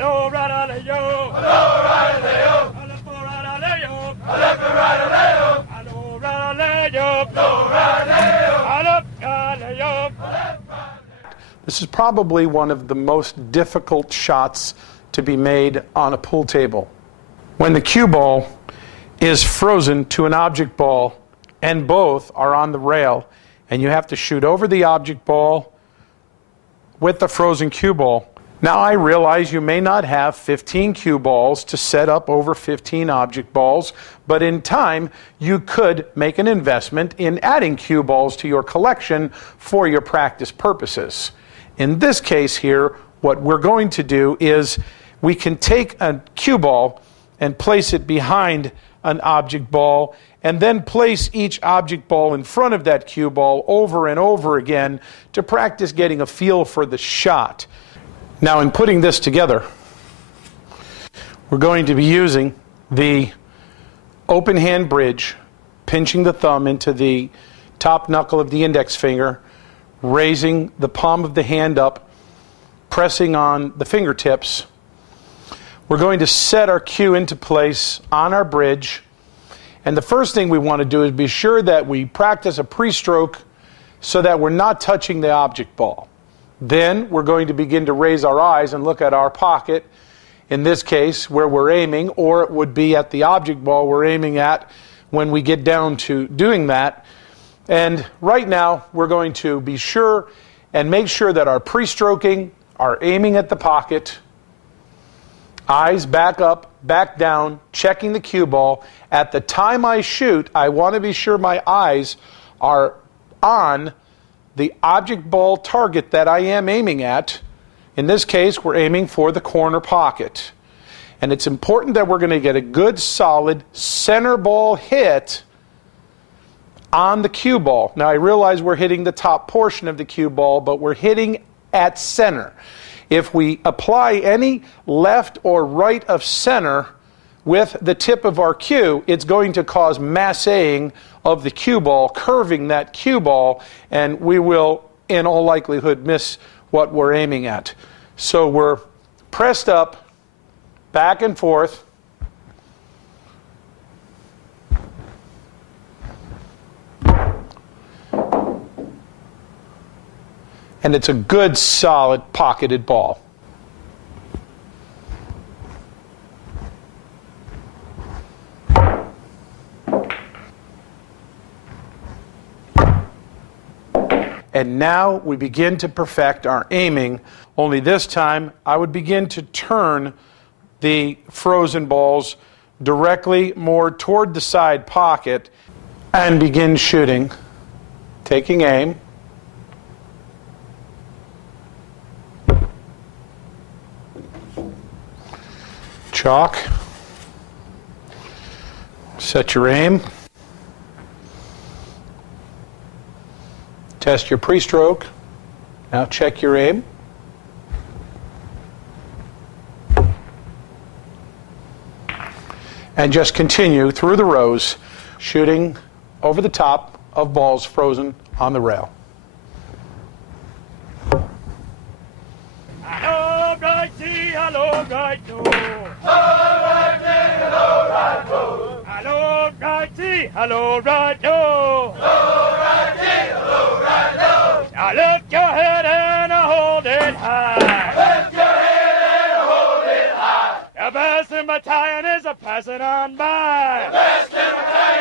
Hello, right, yo. Hello, right, leo. Left, right, yo. Left, right, leo. Hello, right, yo. Hello, right, leo. Left, right, yo. This is probably one of the most difficult shots to be made on a pool table. When the cue ball is frozen to an object ball and both are on the rail, and you have to shoot over the object ball with the frozen cue ball. Now I realize you may not have 15 cue balls to set up over 15 object balls, but in time you could make an investment in adding cue balls to your collection for your practice purposes. In this case here, what we're going to do is we can take a cue ball and place it behind an object ball, and then place each object ball in front of that cue ball over and over again to practice getting a feel for the shot. Now, in putting this together, we're going to be using the open hand bridge, pinching the thumb into the top knuckle of the index finger, raising the palm of the hand up, pressing on the fingertips. We're going to set our cue into place on our bridge, and the first thing we want to do is be sure that we practice a pre-stroke so that we're not touching the object ball. Then we're going to begin to raise our eyes and look at our pocket, in this case where we're aiming, or it would be at the object ball we're aiming at when we get down to doing that. And right now we're going to be sure and make sure that our pre-stroking, our aiming at the pocket, eyes back up, back down, checking the cue ball. At the time I shoot, I want to be sure my eyes are on the object ball target that I am aiming at. In this case, we're aiming for the corner pocket. And it's important that we're going to get a good, solid center ball hit on the cue ball. Now, I realize we're hitting the top portion of the cue ball, but we're hitting at center. If we apply any left or right of center with the tip of our cue, it's going to cause massing of the cue ball, curving that cue ball, and we will, in all likelihood, miss what we're aiming at. So we're pressed up, back and forth. And it's a good, solid, pocketed ball. And now we begin to perfect our aiming, only this time I would begin to turn the frozen balls directly more toward the side pocket and begin shooting, taking aim. Chalk. Set your aim. Test your pre-stroke. Now check your aim. And just continue through the rows, shooting over the top of balls frozen on the rail. Hello, righty, hello, right, no. Hello, righty, hello, right, no. Hello, righty, hello, right, no. Hello, righty, hello, right, no. Now lift your head and hold it high. Lift your head and hold it high. The best in battalion is a passing on by. The best in battalion